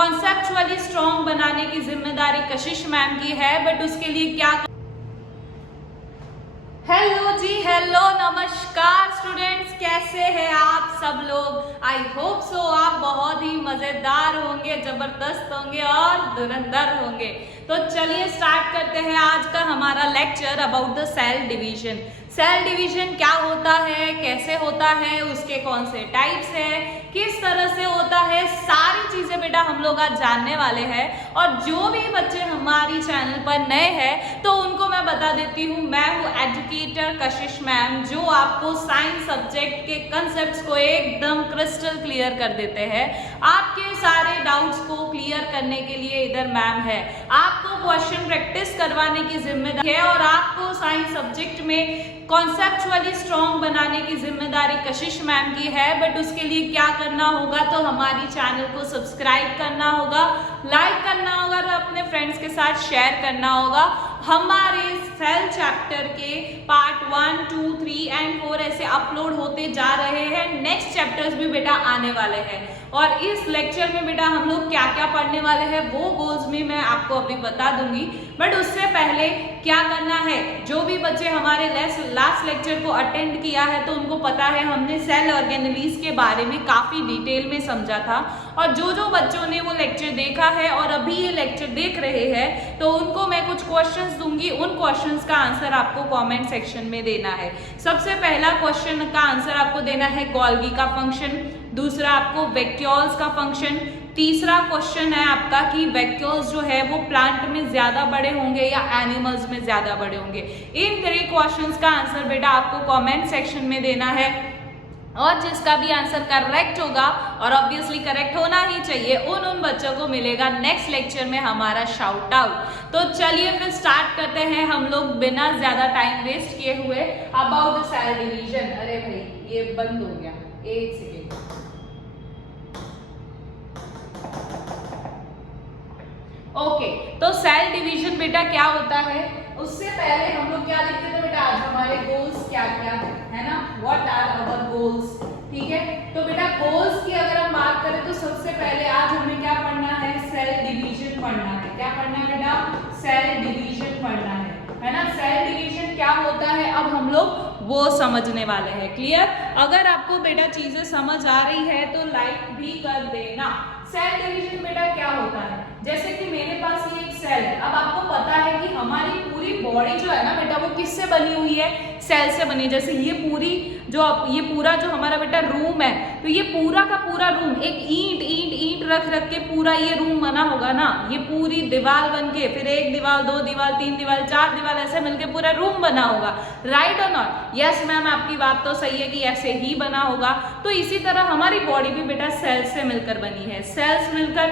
Conceptually strong बनाने की जिम्मेदारी कशिश मैम की है, बट उसके लिए क्या। हेलो जी, हेलो, नमस्कार स्टूडेंट्स, कैसे हैं आप सब लोग। आई होप सो आप बहुत ही मजेदार होंगे, जबरदस्त होंगे और धुरंधर होंगे। तो चलिए स्टार्ट करते हैं आज का हमारा lecture about the cell division. Cell division क्या होता है, कैसे होता है, उसके कौन से टाइप्स है, किस तरह से होता है, सारी चीजें बेटा हम लोग आज जानने वाले हैं। और जो भी बच्चे हमारी चैनल पर नए हैं तो उनको मैं बता देती हूँ, मैं हूँ एजुकेटर कशिश मैम, जो आपको साइंस सब्जेक्ट के कंसेप्ट्स को एकदम क्रिस्टल क्लियर कर देते हैं। आपके सारे डाउट्स को क्लियर करने के लिए इधर मैम है। आपको क्वेश्चन प्रैक्टिस करवाने की जिम्मेदारी है और आपको साइंस सब्जेक्ट में कॉन्सेप्चुअली स्ट्रॉन्ग बनाने की जिम्मेदारी कशिश मैम की है। बट उसके लिए क्या करना होगा, तो हमारी चैनल को सब्सक्राइब करना होगा, लाइक करना होगा और अपने फ्रेंड्स के साथ शेयर करना होगा। हमारे सेल चैप्टर के पार्ट 1, 2, 3 एंड 4 ऐसे अपलोड होते जा रहे हैं। नेक्स्ट चैप्टर्स भी बेटा आने वाले हैं और इस लेक्चर में बेटा हम लोग क्या क्या पढ़ने वाले हैं वो गोल्स भी मैं आपको अभी बता दूंगी। बट उससे पहले क्या करना है, जो भी बच्चे हमारे लास्ट लेक्चर को अटेंड किया है तो उनको पता है हमने सेल ऑर्गेनेलीज के बारे में काफी डिटेल में समझा था। और जो बच्चों ने वो लेक्चर देखा है और अभी ये लेक्चर देख रहे हैं तो उनको मैं कुछ क्वेश्चंस दूंगी, उन क्वेश्चंस का आंसर आपको कमेंट सेक्शन में देना है। सबसे पहला क्वेश्चन का आंसर आपको देना है गोल्गी का फंक्शन, दूसरा आपको वैक्यूल्स का फंक्शन, तीसरा क्वेश्चन है आपका कि वैक्यूल्स जो है वो प्लांट में ज्यादा बड़े होंगे या एनिमल्स में ज्यादा बड़े होंगे। इन 3 क्वेश्चंस का आंसर बेटा आपको कमेंट सेक्शन में देना है और जिसका भी आंसर करेक्ट होगा, और ऑब्वियसली करेक्ट होना ही चाहिए, उन बच्चों को मिलेगा नेक्स्ट लेक्चर में हमारा शाउट आउट। तो चलिए फिर स्टार्ट करते हैं हम लोग बिना ज्यादा टाइम वेस्ट किए हुए अबाउट द सेल डिवीजन। अरे भाई ये बंद हो गया, एक सेकेंड। ओके, तो सेल डिवीजन बेटा क्या होता है, उससे पहले हम लोग क्या देखते थे बेटा, आज हमारे गोल्स क्या क्या है ना, व्हाट आर अवर गोल्स। ठीक है, तो बेटा गोल्स की अगर हम बात करें तो सबसे पहले आज हमें क्या पढ़ना है, सेल डिवीजन पढ़ना है। क्या पढ़ना है बेटा, सेल डिवीजन पढ़ना है ना। सेल डिवीजन क्या होता है अब हम लोग वो समझने वाले हैं। क्लियर? अगर आपको बेटा चीजें समझ आ रही है तो लाइक भी कर देना। सेल डिवीजन बेटा क्या होता है, जैसे कि मेरे पास ये एक सेल है। अब आपको पता है कि हमारी पूरी बॉडी जो है ना बेटा वो किससे बनी हुई है, सेल से बनी है। जैसे ये पूरा जो हमारा बेटा रूम है, तो ये पूरा का पूरा रूम एक ईंट रख के पूरा ये रूम बना होगा ना, ये पूरी दीवार बन के फिर 1 दीवार 2 दीवार 3 दीवार 4 दीवार ऐसे मिलके पूरा रूम बना होगा। राइट और नॉट? यस मैम, आपकी बात तो सही है कि ऐसे ही बना होगा। तो इसी तरह हमारी बॉडी भी बेटा सेल से मिलकर बनी है, सेल्स मिलकर।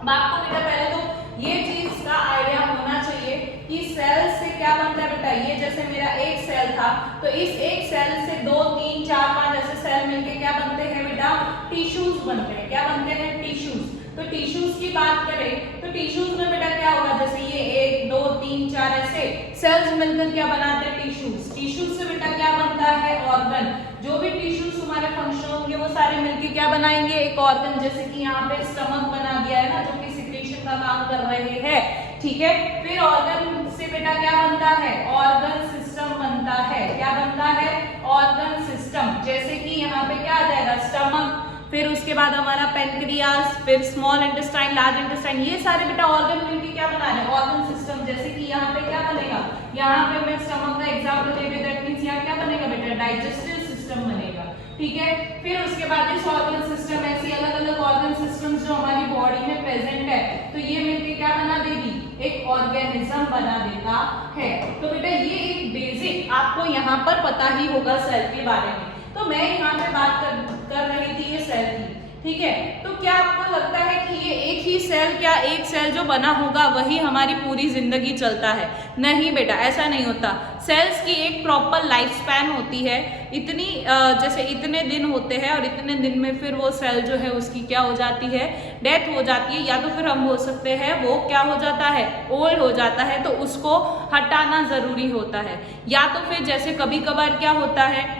अब आपको बेटा पहले तो ये चीज का आइडिया होना चाहिए कि सेल से क्या बनता है बेटा। ये जैसे मेरा एक सेल था तो इस एक सेल से 2, 3, 4, 5 ऐसे सेल मिलके क्या बनते हैं बेटा, टिश्यूज बनते हैं। क्या बनते हैं, टिश्यूज। तो टिश्यूज की बात करें तो टिश्यूज में बेटा क्या होगा, जैसे ये 1, 2, 3, 4 ऐसे सेल्स मिलकर क्या बनाते हैं, टिश्यूज। टिश्यूज से बेटा क्या बनता है, ऑर्गन। जो भी टिश्यूज हमारे फंक्शन होंगे वो सारे मिलके क्या बनाएंगे, एक ऑर्गन। जैसे कि यहाँ पे स्टमक बना दिया है ना, जो कि सिक्रेशन का काम कर रहे हैं। ठीक है, फिर ऑर्गन से बेटा क्या बनता है, ऑर्गन सिस्टम बनता है। क्या बनता है, ऑर्गन सिस्टम। जैसे कि यहाँ पे क्या आ जाएगा, स्टमक, फिर उसके बाद हमारा पेनक्रियास, फिर स्मॉल इंटेस्टाइन, लार्ज इंटेस्टाइन, ये सारे बेटा ऑर्गन मिलके क्या बना रहे हैं, ऑर्गन सिस्टम। जैसे कि यहाँ पे क्या बनेगा, यहाँ पे मैं स्टमक का एग्जाम्पल दे रही हूँ, दैट मींस यहाँ क्या बनेगा बेटा, डाइजेस्टिव सिस्टम बनेगा। ठीक है, फिर उसके बाद इस ऑर्गन सिस्टम, ऐसी अलग अलग ऑर्गन सिस्टम्स जो हमारी बॉडी में प्रेजेंट है, तो ये मिलके क्या बना देगी, एक ऑर्गेनिज्म बना देता है। तो बेटा ये एक बेसिक आपको यहाँ पर पता ही होगा सेल के बारे में। तो मैं यहाँ पे बात कर रही थी ये सेल की। ठीक है, तो क्या आपको लगता है कि ये एक ही सेल, क्या एक सेल जो बना होगा वही हमारी पूरी जिंदगी चलता है? नहीं बेटा, ऐसा नहीं होता। सेल्स की एक प्रॉपर लाइफ स्पैन होती है, इतनी जैसे इतने दिन होते हैं और इतने दिन में फिर वो सेल जो है उसकी क्या हो जाती है, डेथ हो जाती है, या तो फिर हम बोल सकते हैं वो क्या हो जाता है, ओल्ड हो जाता है, तो उसको हटाना जरूरी होता है। या तो फिर जैसे कभी कभार क्या होता है,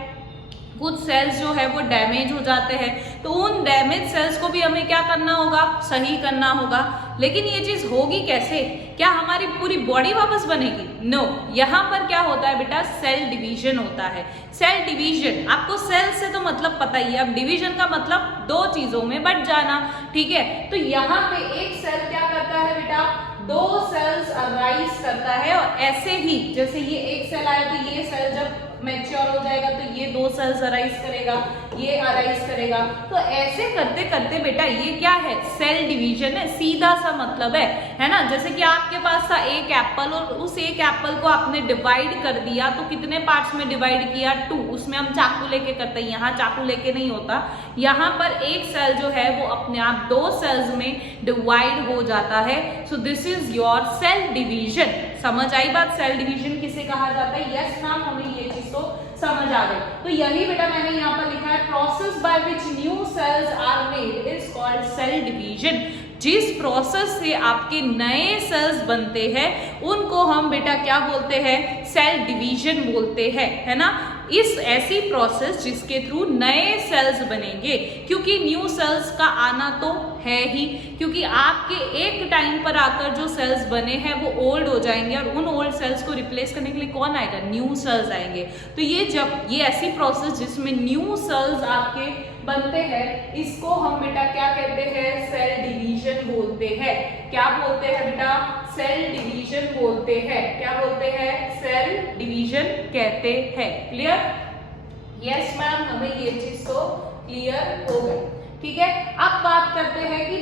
कुछ सेल्स जो है वो डैमेज हो जाते हैं, तो उन डैमेज सेल्स को भी हमें क्या करना होगा, सही करना होगा। लेकिन ये चीज होगी कैसे, क्या हमारी पूरी बॉडी वापस बनेगी? नो, यहाँ पर क्या होता है बेटा, सेल डिवीजन होता है। सेल डिवीजन, आपको सेल से तो मतलब पता ही है, अब डिवीजन का मतलब दो चीजों में बट जाना, ठीक है। तो यहाँ पे एक सेल क्या करता है बेटा, दो सेल्स अराइज करता है, और ऐसे ही जैसे ये एक सेल आया तो ये सेल जब मैच्योर हो जाएगा तो ये दो सेल्स अराइज करेगा, ये अराइज करेगा। तो ऐसे करते करते बेटा ये क्या है, सेल डिवीजन है, सीधा सा मतलब है ना। जैसे कि आपके पास था एक एप्पल, और उस एक एप्पल को आपने डिवाइड कर दिया, तो कितने पार्ट्स में डिवाइड किया, 2। उसमें हम चाकू लेके करते हैं, यहाँ चाकू लेके नहीं होता। यहाँ पर एक सेल जो है वो अपने आप दो सेल्स में डिवाइड हो जाता है। So this is your cell division. समझ आई बात, सेल डिवीजन किसे कहा जाता है? यस मैम, हमें ये चीज तो समझ आ गई। तो यही बेटा मैंने यहाँ पर लिखा है, process by which new cells are made is called cell division. जिस प्रोसेस से आपके नए सेल्स बनते हैं उनको हम बेटा क्या बोलते हैं, सेल डिवीजन बोलते हैं, है ना। इस ऐसी प्रोसेस जिसके थ्रू नए सेल्स बनेंगे, क्योंकि न्यू सेल्स का आना तो है ही, क्योंकि आपके एक टाइम पर आकर जो सेल्स बने हैं वो ओल्ड हो जाएंगे, और उन ओल्ड सेल्स को रिप्लेस करने के लिए कौन आएगा, न्यू सेल्स आएंगे। तो ये ऐसी प्रोसेस जिसमें न्यू सेल्स आपके बनते हैं, इसको हम बेटा क्या कहते हैं, सेल डिवीजन बोलते हैं। क्या बोलते हैं बेटा, सेल डिवीजन बोलते हैं। क्या बोलते हैं, सेल डिवीजन कहते हैं। क्लियर? यस मैम, हमें ये चीज तो क्लियर हो गई, ठीक है। अब बात करते हैं कि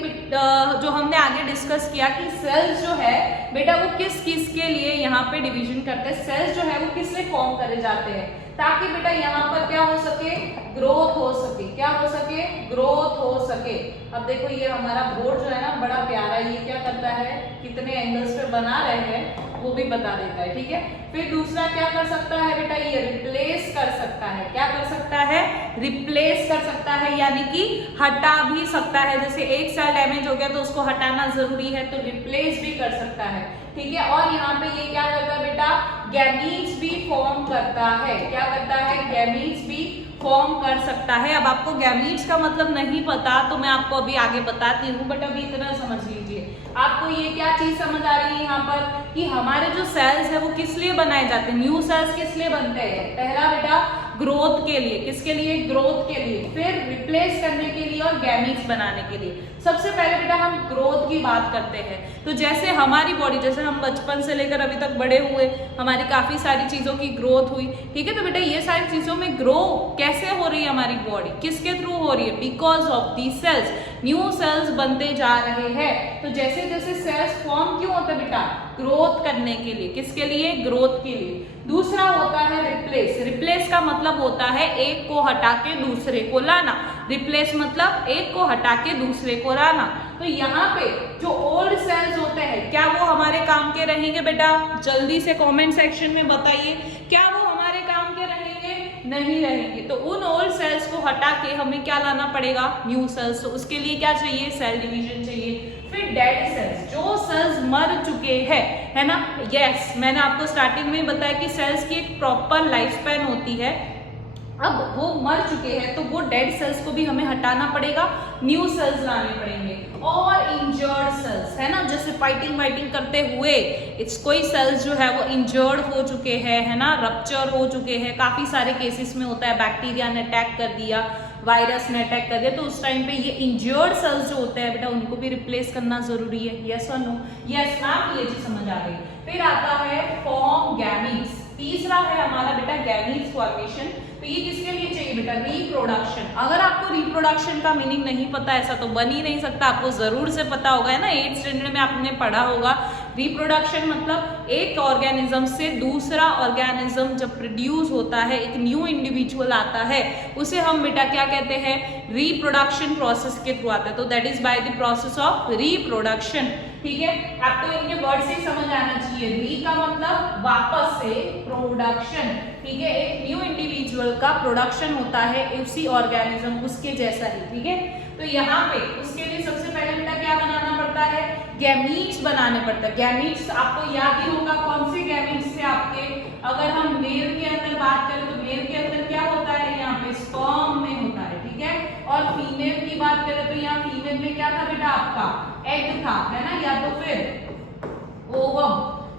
जो हमने आगे डिस्कस किया कि सेल्स जो है बेटा वो किस किस के लिए यहाँ पे डिवीजन करते हैं, सेल्स जो है वो किस लिए फॉर्म करे जाते हैं, ताकि बेटा यहाँ पर क्या हो सके, ग्रोथ हो सके। क्या हो सके, ग्रोथ हो सके। अब देखो ये हमारा बोर्ड जो है ना बड़ा प्यारा, ये क्या करता है, कितने एंगल्स पे बना रहे हैं वो भी बता देता है, ठीक है। फिर दूसरा क्या कर सकता है बेटा, ये रिप्लेस कर सकता है। क्या कर सकता है, रिप्लेस कर सकता है, यानी कि हटा भी सकता है। जैसे एक सेल डैमेज हो गया तो उसको हटाना जरूरी है, तो रिप्लेस भी कर सकता है, ठीक है। और यहाँ पे ये क्या करता है बेटा, गैमीट्स भी फॉर्म करता है। क्या करता है, गैमीट्स भी फॉर्म कर सकता है। अब आपको गैमीट्स का मतलब नहीं पता तो मैं आपको अभी आगे बताती हूँ, बट अभी इतना समझ लीजिए। आपको ये क्या चीज समझ आ रही है यहाँ पर कि हमारे जो सेल्स है वो किस लिए बनाए जाते हैं, न्यू सेल्स किस लिए बनते हैं? पहला बेटा ग्रोथ के लिए, किसके लिए, ग्रोथ के लिए, फिर रिप्लेस करने के लिए और गैमीट्स बनाने के लिए। सबसे पहले बेटा हम ग्रोथ की बात करते हैं। तो जैसे हमारी बॉडी, जैसे हम बचपन से लेकर अभी तक बड़े हुए, हमारी काफी सारी चीजों की ग्रोथ हुई, ठीक है। तो बेटा ये सारी चीजों में ग्रो कैसे हो रही है हमारी बॉडी, किसके थ्रू हो रही है, because of the cells. New cells बनते जा रहे हैं। तो जैसे जैसे सेल्स फॉर्म क्यों होते हैं बेटा, ग्रोथ करने के लिए, किसके लिए, ग्रोथ के लिए। दूसरा होता है रिप्लेस। रिप्लेस का मतलब होता है एक को हटा के दूसरे को लाना। रिप्लेस मतलब एक को हटा के दूसरे को लाना। तो यहाँ पे जो ओल्ड सेल्स होते हैं क्या वो हमारे काम के रहेंगे बेटा? जल्दी से कमेंट सेक्शन में बताइए, क्या वो हमारे काम के रहेंगे? नहीं रहेंगे। तो उन ओल्ड सेल्स को हटा के हमें क्या लाना पड़ेगा, न्यू सेल्स। तो उसके लिए क्या चाहिए, सेल डिवीजन चाहिए। फिर डेड सेल्स, जो सेल्स मर चुके हैं, है ना। यस, मैंने आपको स्टार्टिंग में बताया कि सेल्स की एक प्रॉपर लाइफ स्पैन होती है। अब वो मर चुके हैं तो वो डेड सेल्स को भी हमें हटाना पड़ेगा, न्यू सेल्स लाने पड़ेंगे। और इंजर्ड सेल्स, है ना, जैसे फाइटिंग करते हुए कोई सेल्स जो है वो इंजर्ड हो चुके हैं, है ना, रप्चर हो चुके हैं। काफी सारे केसेस में होता है, बैक्टीरिया ने अटैक कर दिया, वायरस ने अटैक कर दिया, तो उस टाइम पे ये इंजर्ड सेल्स जो होते हैं बेटा उनको भी रिप्लेस करना जरूरी है। यस और नो? यस मैम, ये चीज समझ आ गई। फिर आता है फॉर्म गैमीट्स। तीसरा है हमारा बेटा गैमीट्स फॉर्मेशन। तो ये किसके लिए चाहिए बेटा, रिप्रोडक्शन। अगर आपको रिप्रोडक्शन का मीनिंग नहीं पता, ऐसा तो बन ही नहीं सकता, आपको जरूर से पता होगा, है ना, 8th स्टैंडर्ड में आपने पढ़ा होगा। रिप्रोडक्शन मतलब एक ऑर्गेनिज्म से दूसरा ऑर्गेनिज्म जब प्रोड्यूस होता है, एक न्यू इंडिविजुअल आता है, उसे हम बेटा क्या कहते हैं, रिप्रोडक्शन प्रोसेस के थ्रू आता है। तो that is by the process of reproduction, ठीक है। आपको इनके वर्ड से समझ आना चाहिए। री का मतलब वापस से, प्रोडक्शन, ठीक है। एक न्यू इंडिविजुअल का प्रोडक्शन होता है उसी ऑर्गेनिज्म, उसके जैसा ही, ठीक है। तो यहाँ पे उसके लिए सबसे पहले बेटा क्या बनाना पड़ता है, गैमीट्स बनाने पड़ता है। गैमीट्स आपको याद ही होगा, कौन से गैमीट्स से आपके, अगर हम मेल के अंदर बात करें तो मेल के अंदर क्या होता है, यहाँ पे स्पर्म में होता है, ठीक है। और फीमेल की बात करें तो यहाँ फीमेल में क्या था बेटा, आपका एग था, है ना, या तो फिर ओवम,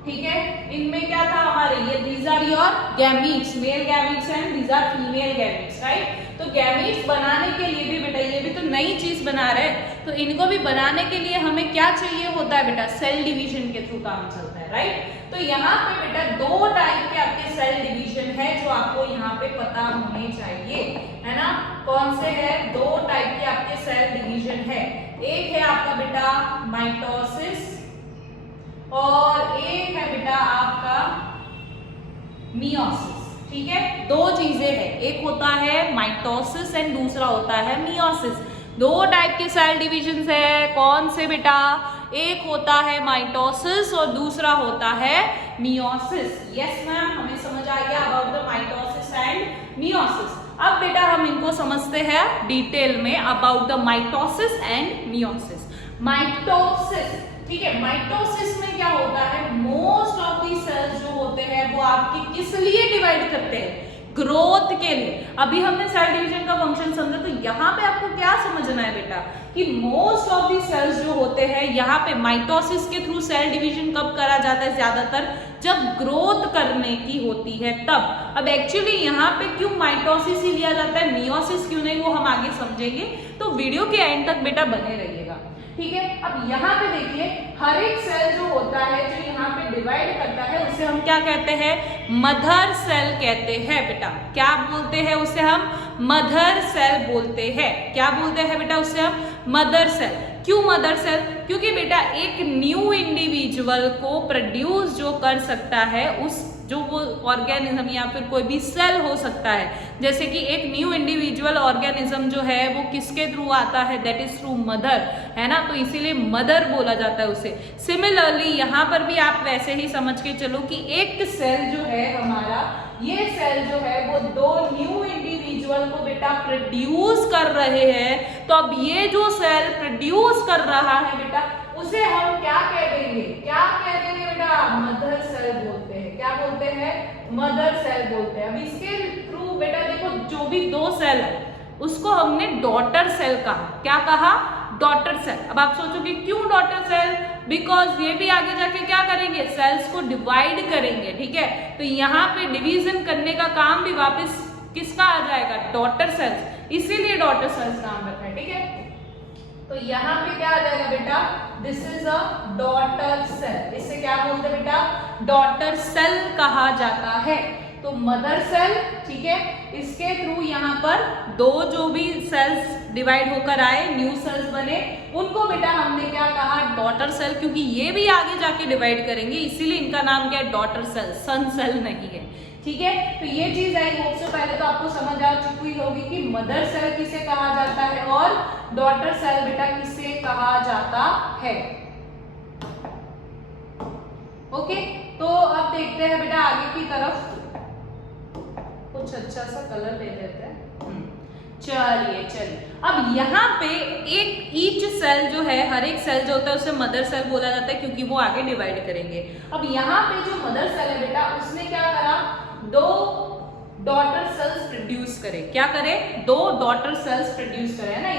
ठीक है। इनमें क्या था हमारे, ये these are your gametes, male gametes and these are female gametes, right. तो गैमीट्स बनाने के लिए भी बेटा, ये भी तो नई चीज बना रहे हैं, तो इनको भी बनाने के लिए हमें क्या चाहिए होता है बेटा, सेल डिवीजन के थ्रू काम चलता है, राइट। तो यहाँ पे बेटा दो टाइप के आपके सेल डिवीजन है जो आपको यहाँ पे पता होने चाहिए, है ना। कौन से है, दो टाइप के आपके सेल डिवीजन है। एक है आपका बेटा माइटोसिस और एक है बेटा आपका मियोसिस, ठीक है। दो चीजें हैं, एक होता है माइटोसिस एंड दूसरा होता है मियोसिस। दो टाइप के सेल डिविजन है, कौन से बेटा, एक होता है माइटोसिस और दूसरा होता है मियोसिस। यस मैम, हमें समझ आ गया about the mitosis and meiosis. अब बेटा हम इनको समझते हैं डिटेल में about the mitosis and meiosis. Mitosis, ठीक है, माइटोसिस में क्या होता है, मोस्ट ऑफ दी सेल्स जो होते हैं वो आपके किस लिए डिवाइड करते हैं, ग्रोथ के लिए। अभी हमने सेल डिवीजन का फंक्शन समझा, तो यहाँ पे आपको क्या समझना है बेटा कि मोस्ट ऑफ दी सेल्स जो होते हैं यहाँ पे माइटोसिस के थ्रू सेल डिवीजन कब करा जाता है, ज्यादातर जब ग्रोथ करने की होती है तब। अब एक्चुअली यहाँ पे क्यों माइटोसिस ही लिया जाता है, मियोसिस क्यों नहीं, वो हम आगे समझेंगे, तो वीडियो के एंड तक बेटा बने रहिएगा, ठीक है। अब यहाँ पे देखिए, हर एक सेल जो होता है जो यहाँ पे डिवाइड करता है उसे हम क्या कहते हैं, मदर सेल कहते हैं बेटा। क्या बोलते हैं उसे हम, मदर सेल बोलते हैं। क्या बोलते हैं बेटा उसे हम, मदर सेल। क्यों मदर सेल, क्योंकि बेटा एक न्यू इंडिविजुअल को प्रोड्यूस जो कर सकता है, उस जो वो ऑर्गेनिज्म या फिर कोई भी सेल हो सकता है, जैसे कि एक न्यू इंडिविजुअल ऑर्गेनिज्म जो है वो किसके थ्रू आता है, दैट इज थ्रू मदर, है ना, तो इसीलिए मदर बोला जाता है उसे। सिमिलरली यहाँ पर भी आप वैसे ही समझ के चलो कि एक सेल जो है हमारा, ये सेल जो है वो दो न्यू इंडिविजुअल को बेटा प्रोड्यूस कर रहे हैं, तो अब ये जो सेल प्रोड्यूस कर रहा है बेटा उसे हम क्या कह देंगे, क्या कह देंगे बेटा, मदर सेल बोलते हैं। क्या बोलते हैं, मदर सेल बोलते हैं। अब इसके थ्रू बेटा देखो, जो भी दो सेल है उसको हमने डॉटर सेल कहा। क्या कहा, डॉटर सेल। अब आप सोचोगे क्यों डॉटर सेल, बिकॉज ये भी आगे जाके क्या करेंगे, सेल्स को डिवाइड करेंगे, ठीक है। तो यहाँ पे डिवीजन करने का काम भी वापस किसका आ जाएगा, डॉटर सेल्स, इसीलिए डॉटर सेल्स नाम रखा है, ठीक है। तो यहाँ पे क्या आ जाएगा बेटा, this is a daughter cell. इसे क्या बोलते हैं बेटा, डॉटर सेल कहा जाता है। तो मदर सेल, ठीक है, इसके थ्रू यहाँ पर दो जो भी सेल्स डिवाइड होकर आए, न्यू सेल्स बने, उनको बेटा हमने क्या कहा, डॉटर सेल, क्योंकि ये भी आगे जाके डिवाइड करेंगे, इसीलिए इनका नाम क्या है, डॉटर सेल, सन सेल नहीं है, ठीक है। तो ये चीज आई होप से पहले तो आपको समझ आ चुकी होगी कि मदर सेल किसे कहा जाता है और डॉटर सेल बेटा किसे कहा जाता है। ओके, तो अब देखते हैं बेटा आगे की तरफ, कुछ अच्छा सा कलर ले लेते हैं। चलिए अब यहाँ पे एक ईच सेल जो है, हर एक सेल जो होता है उसे मदर सेल बोला जाता है, क्योंकि वो आगे डिवाइड करेंगे। अब यहाँ पे जो मदर सेल है बेटा, उसने क्या करा, दो डॉटर सेल्स प्रोड्यूस करे। क्या करे, दो डॉटर सेल्स प्रोड्यूस करे, है ना।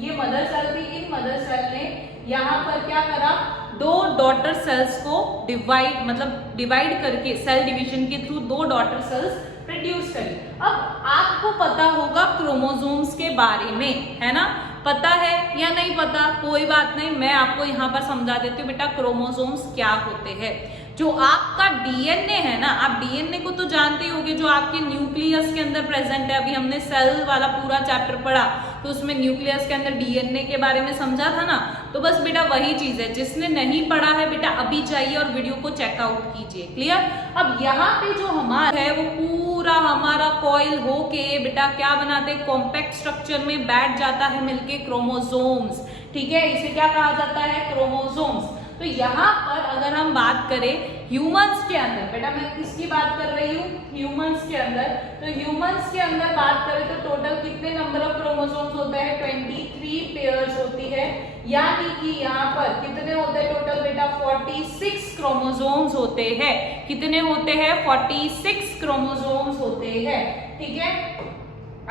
ये मदर सेल थी, इन मदर सेल ने यहाँ पर क्या करा, दो डॉटर सेल्स को डिवाइड करके सेल डिवीजन के थ्रू दो डॉटर सेल्स प्रोड्यूस करी। अब आपको पता होगा क्रोमोसोम्स के बारे में, है ना, पता है या नहीं पता, कोई बात नहीं, मैं आपको यहाँ पर समझा देती हूँ बेटा क्रोमोसोम्स क्या होते हैं। जो आपका डीएनए है ना, आप डीएनए को तो जानते ही होंगे, जो आपके न्यूक्लियस के अंदर प्रेजेंट है। अभी हमने सेल वाला पूरा चैप्टर पढ़ा, तो उसमें न्यूक्लियस के अंदर डीएनए के बारे में समझा था ना, तो बस बेटा वही चीज है। जिसने नहीं पढ़ा है बेटा अभी जाइए और वीडियो को चेकआउट कीजिए, क्लियर। अब यहाँ पे जो हमारा है वो पूरा हमारा कॉइल होके बेटा क्या बनाते हैं, कॉम्पैक्ट स्ट्रक्चर में बैठ जाता है मिलके क्रोमोसोम्स, ठीक है। इसे क्या कहा जाता है, क्रोमोसोम्स। तो यहाँ पर अगर हम बात करें ह्यूमंस के अंदर, बेटा मैं किसकी बात कर रही हूँ, ह्यूमंस के अंदर। तो ह्यूमंस के अंदर बात करें तो टोटल कितने नंबर ऑफ क्रोमोसोम्स होते हैं, 23 पेयर्स होती है, यानी कि यहाँ पर कितने होते हैं टोटल बेटा, 46 क्रोमोसोम्स होते हैं। कितने होते हैं, 46 क्रोमोसोम्स होते हैं, ठीक है।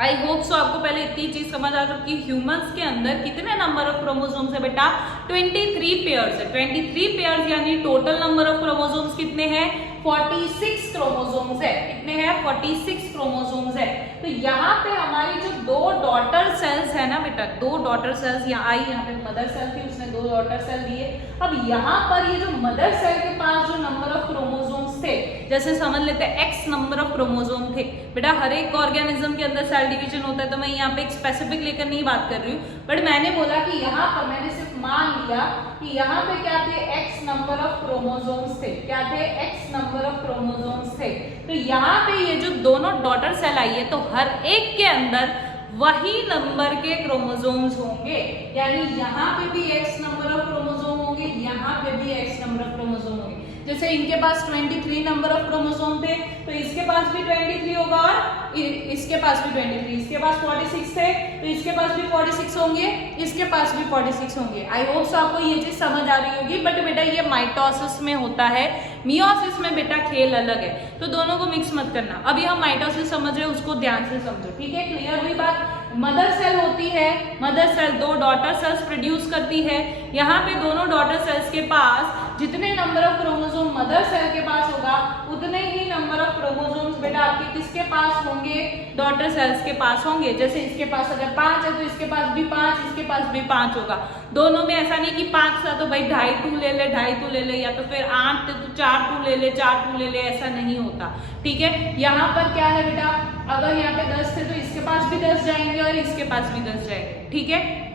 आई होप सो आपको पहले इतनी चीज समझ आ चुकी है ह्यूमंस के अंदर कितने नंबर ऑफ क्रोमोसोम्स है बेटा 23 पेयर्स है। 23 पेयर्स यानी टोटल नंबर ऑफ क्रोमोसोम्स कितने हैं 46 क्रोमोसोम्स है। कितने हैं 46 क्रोमोसोम्स है। तो यहाँ पे हमारी जो दो डॉटर सेल्स है ना बेटा, दो डॉटर सेल्स यहाँ आई, यहाँ पे मदर सेल थी उसने दो डॉटर सेल दिए। अब यहाँ पर ये जो मदर सेल के पास जो नंबर ऑफ क्रोमोसोम्स थे, जैसे समझ लेते हैं x नंबर ऑफ क्रोमोसोम थे बेटा। हर एक ऑर्गेनिज्म के अंदर सेल डिवीजन होता है, तो मैं यहाँ पे एक स्पेसिफिक लेकर नहीं बात कर रही हूँ, बट मैंने बोला कि यहाँ पर मैंने सिर्फ मान लिया कि यहाँ पे क्या थे x नंबर ऑफ क्रोमोसोम्स थे। क्या थे x नंबर ऑफ क्रोमोसोम्स थे। तो यहाँ पे ये जो दोनों डॉटर सेल आई है, तो हर एक के अंदर वही नंबर के क्रोमोसोम्स होंगे, यानी यहाँ पे भी x नंबर ऑफ क्रोमोसोम होंगे, यहाँ पे भी x नंबर ऑफ क्रोमोसोम होंगे। जैसे इनके पास 23 नंबर ऑफ क्रोमोसोम थे, तो इसके पास भी 23 होगा और इसके पास भी 23, इसके पास 46 थे तो इसके पास भी 46 होंगे, इसके पास भी 46 होंगे। आई होप सो आपको ये चीज समझ आ रही होगी। बट बेटा ये माइटोसिस में होता है, मियोसिस में बेटा खेल अलग है, तो दोनों को मिक्स मत करना। अभी हम माइटोसिस समझ रहे हैं, उसको ध्यान से समझो, ठीक है। क्लियर हुई बात। मदर सेल होती है, मदर सेल दो डॉटर सेल्स प्रोड्यूस करती है। यहाँ पे दोनों डॉटर सेल्स के पास जितने number of chromosome mother cell के पास होगा, उतने ही नंबर ऑफ क्रोमोसोम्स बेटा आपके किसके पास होंगे, डॉटर सेल्स के पास होंगे। जैसे इसके पास अगर 5 है तो इसके पास भी 5, इसके पास भी 5 होगा। दोनों में ऐसा नहीं कि 5 था तो भाई 2.5 2 ले ले, 2.5 2 ले ले, या तो फिर 8 थे तो 4 2 ले ले, 4 2 ले ले, ऐसा नहीं होता, ठीक है। यहाँ पर क्या है बेटा, अगर यहाँ पे 10 थे तो इसके पास भी 10 जाएंगे और इसके पास भी 10 जाएंगे, ठीक है।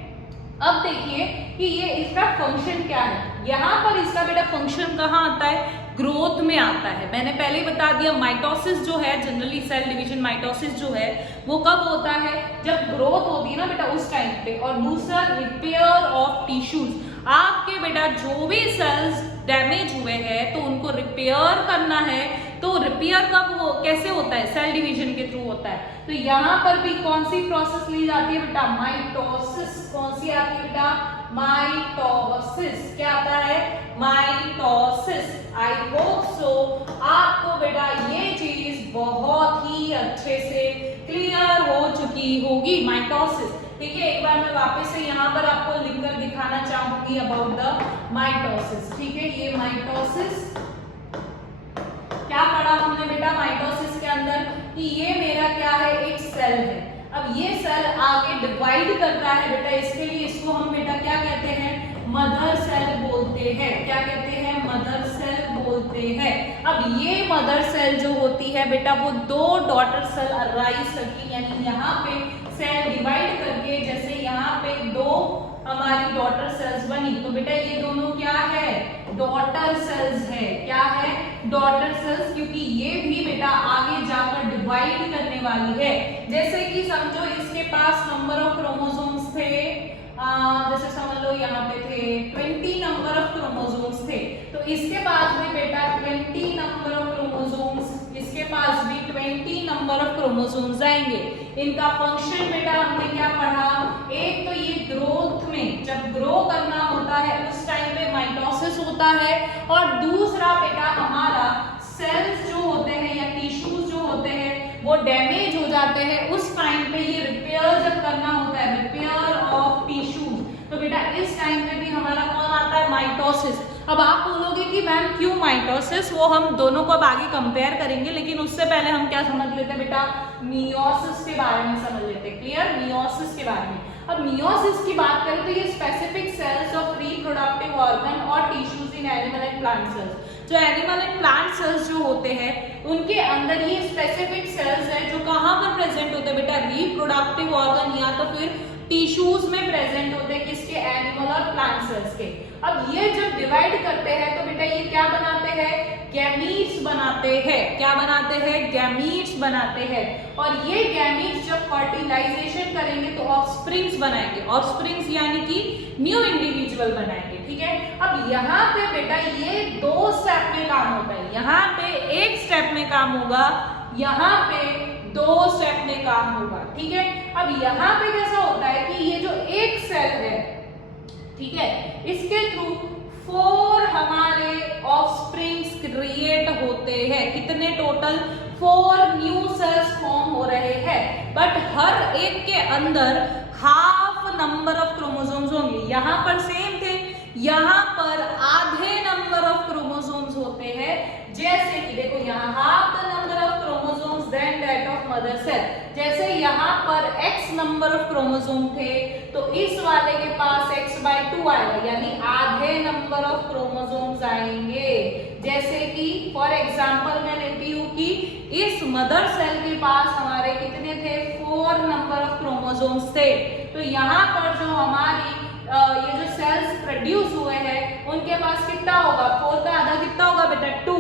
अब देखिए कि ये इसका फंक्शन क्या है। यहाँ पर इसका बेटा फंक्शन कहाँ आता है, ग्रोथ में आता है। मैंने पहले ही बता दिया माइटोसिस जो है, जनरली सेल डिवीजन माइटोसिस जो है वो कब होता है, जब ग्रोथ होती है ना बेटा उस टाइम पे। और दूसरा रिपेयर ऑफ टिश्यूज, आपके बेटा जो भी सेल्स डैमेज हुए हैं तो उनको रिपेयर करना है, तो रिपेयर कब हो, कैसे होता है, सेल डिवीजन के थ्रू होता है। तो यहाँ पर भी कौन सी प्रोसेस ली जाती है बेटा, माइटोसिस। कौन सी आती है बेटा, माइटोसिस। क्या आता है, माइटोसिस। आई होप सो आपको बेटा ये चीज बहुत ही अच्छे से क्लियर हो चुकी होगी, माइटोसिस, ठीक है। एक बार मैं वापस से यहाँ पर आपको लिखकर दिखाना चाहूंगी अबाउट द माइटोसिस, ठीक है। ये माइटोसिस क्या पढ़ा हमने बेटा माइटोसिस के अंदर, कि ये मेरा क्या है, एक सेल है। अब ये सेल आगे डिवाइड करता है बेटा, इसके लिए इसको हम बेटा क्या कहते हैं, मदर सेल बोलते हैं। क्या कहते हैं, मदर सेल बोलते हैं। अब ये मदर सेल जो होती है बेटा, वो दो डॉटर सेल अराइज करती, यानी यहाँ पे सेल डिवाइड करके, जैसे यहाँ पे दो हमारी डॉटर सेल्स बनी, तो बेटा ये दोनों क्या है, डॉटर सेल्स है। क्या है, डॉटर सेल्स, क्योंकि ये भी बेटा आगे जाकर डिवाइड करने वाली है। जैसे कि समझो इसके पास नंबर ऑफ क्रोमोसोम्स थे, जैसे समझ लो यहाँ पे थे 20 नंबर ऑफ क्रोमोसोम्स थे, तो इसके पास भी बेटा 20 नंबर ऑफ क्रोमोसोम्स, इसके पास भी 20 नंबर ऑफ क्रोमोसोम्स आएंगे। इनका फंक्शन बेटा हमने क्या पढ़ा, एक तो ये ग्रोथ में, जब ग्रो करना होता है उस टाइम पे माइटोसिस होता है, और दूसरा बेटा हमारा सेल्स जो होते हैं या टिश्यूज जो होते हैं वो डैमेज हो जाते हैं, उस टाइम पे ये रिपेयर जब करना होता है, रिपेयर ऑफ टिश्यूज, तो बेटा इस टाइम पे भी हमारा कौन आता है, माइटोसिस। अब आप बोलोगे कि मैम क्यों माइटोसिस, वो हम दोनों को अब आगे कंपेयर करेंगे, लेकिन उससे पहले हम क्या समझ लेते हैं बेटा, मियोसिस के बारे में समझ लेते हैं। क्लियर, मियोसिस के बारे में। अब मियोसिस की बात करें तो ये specific cells of reproductive organ और tissues in animal and plant cells. जो एनिमल एंड प्लांट सेल्स जो होते हैं उनके अंदर ये स्पेसिफिक सेल्स है जो कहाँ पर प्रेजेंट होते हैं बेटा, रिप्रोडक्टिव ऑर्गन या तो फिर टिश्यूज में प्रेजेंट होते हैं, किसके, एनिमल और प्लांट सेल्स के। अब ये जब डिवाइड करते हैं तो बेटा ये क्या बनाते हैं, गैमीट्स बनाते हैं। क्या बनाते हैं, गैमीट्स बनाते हैं। और ये गैमीट्स जब फर्टिलाइजेशन करेंगे तो ऑफस्प्रिंग्स बनाएंगे, ऑफस्प्रिंग्स यानी कि न्यू इंडिविजुअल बनाएंगे, ठीक है। अब यहाँ पे बेटा ये दो स्टेप में काम होता है, यहाँ पे एक स्टेप में काम होगा, यहाँ पे दो स्टेप में काम होगा, ठीक है। अब यहाँ पे कैसा होता है कि ये जो एक सेल है, ठीक है, इसके थ्रू 4 हमारे ऑफस्प्रिंग्स क्रिएट होते हैं। कितने टोटल, 4 न्यू सेल्स फॉर्म हो रहे हैं, बट हर एक के अंदर हाफ नंबर ऑफ क्रोमोसोम्स होंगे। यहाँ पर सेम थे, यहाँ पर आधे नंबर ऑफ क्रोमोसोम्स होते हैं, जैसे कि देखो यहाँ half the number of chromosomes than that of mother cell. जैसे यहाँ पर x नंबर ऑफ क्रोमोसोम थे, तो इस वाले के पास x/2 आएगा, यानी आधे नंबर ऑफ क्रोमोसोम्स आएंगे। जैसे कि फॉर एग्जांपल मैं लेती हूँ कि इस मदर सेल के पास हमारे कितने थे, 4 नंबर ऑफ क्रोमोसोम्स थे। तो यहाँ पर जो हमारी ये जो सेल्स प्रोड्यूस हुए हैं उनके पास कितना होगा, 4 का आधा कितना होगा बेटा, 2।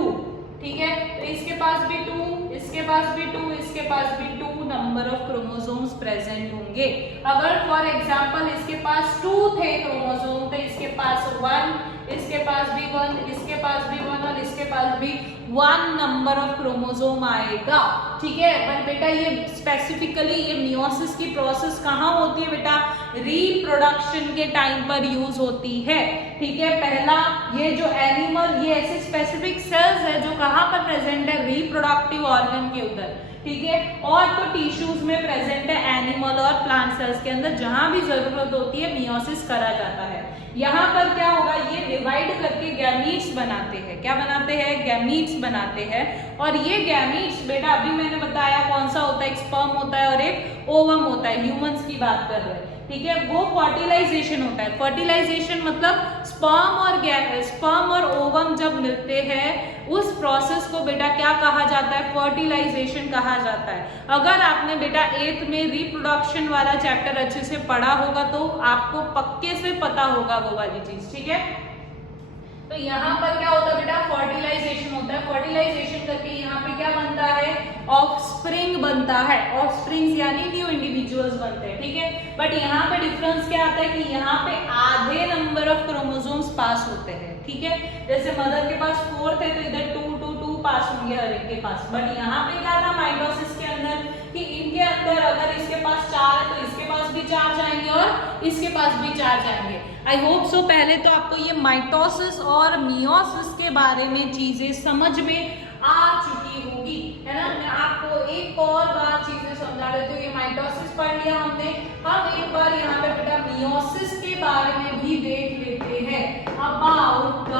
ठीक है, तो इसके पास भी 2, इसके पास भी 2, इसके पास भी 2 नंबर ऑफ क्रोमोसोम्स प्रेजेंट होंगे। अगर फॉर एग्जांपल इसके पास 2 थे क्रोमोसोम, तो इसके पास 1, इसके पास भी 1, इसके पास भी 1 और इसके पास भी 1 नंबर ऑफ क्रोमोसोम आएगा। ठीक है, पर बेटा ये स्पेसिफिकली ये मियोसिस की प्रोसेस कहाँ होती है बेटा, रिप्रोडक्शन के टाइम पर यूज होती है। ठीक है, पहला ये जो एनिमल, ये ऐसे स्पेसिफिक सेल्स है जो कहाँ पर प्रेजेंट है, रिप्रोडक्टिव ऑर्गन के उधर। ठीक है, और तो टिश्यूज में प्रेजेंट है एनिमल और प्लांट सेल्स के अंदर, जहां भी जरूरत होती है मियोसिस करा जाता है। यहाँ पर क्या होगा, ये डिवाइड करके गैमीट्स बनाते हैं। क्या बनाते हैं, गैमीट्स बनाते हैं। और ये गैमीट्स बेटा अभी मैंने बताया कौन सा होता है, एक स्पर्म होता है और एक ओवम होता है, ह्यूमंस की बात कर रहे हैं। ठीक है, वो फर्टिलाइजेशन होता है। फर्टिलाइजेशन मतलब स्पर्म और ओवम जब मिलते हैं, उस प्रोसेस को बेटा क्या कहा जाता है, फर्टिलाइजेशन कहा जाता है। अगर आपने बेटा 8th में रिप्रोडक्शन वाला चैप्टर अच्छे से पढ़ा होगा तो आपको पक्के से पता होगा वो वाली चीज। ठीक है, तो यहाँ पर क्या होता है बेटा, फर्टिलाइजेशन होता है। फर्टिलाइजेशन करके यहाँ पे क्या बनता है, ऑफस्प्रिंग बनता है। ऑफस्प्रिंग्स यानी न्यू इंडिविजुअल्स बनते हैं। ठीक है, बट यहाँ पे डिफरेंस क्या आता है कि यहाँ पे आधे नंबर ऑफ क्रोमोसोम्स पास होते हैं। ठीक है, जैसे मदर के पास 4 थे तो इधर 2 पास होंगे हर एक के पास। बट यहाँ पे क्या था माइटोसिस के अंदर कि इनके अंदर अगर इसके पास 4 है तो इसके पास भी 4 जाएंगे और इसके पास भी 4 जाएंगे। आई होप सो पहले तो आपको ये माइटोसिस और मियोसिस के बारे में चीजें समझ में आ चुकी होगी, है ना। मैं आपको एक और बार चीजें समझा देती हूँ। ये माइटोसिस पढ़ लिया हमने, हम एक बार यहाँ पे बेटा मियोसिस के बारे में भी देख लेते हैं, अबाउट द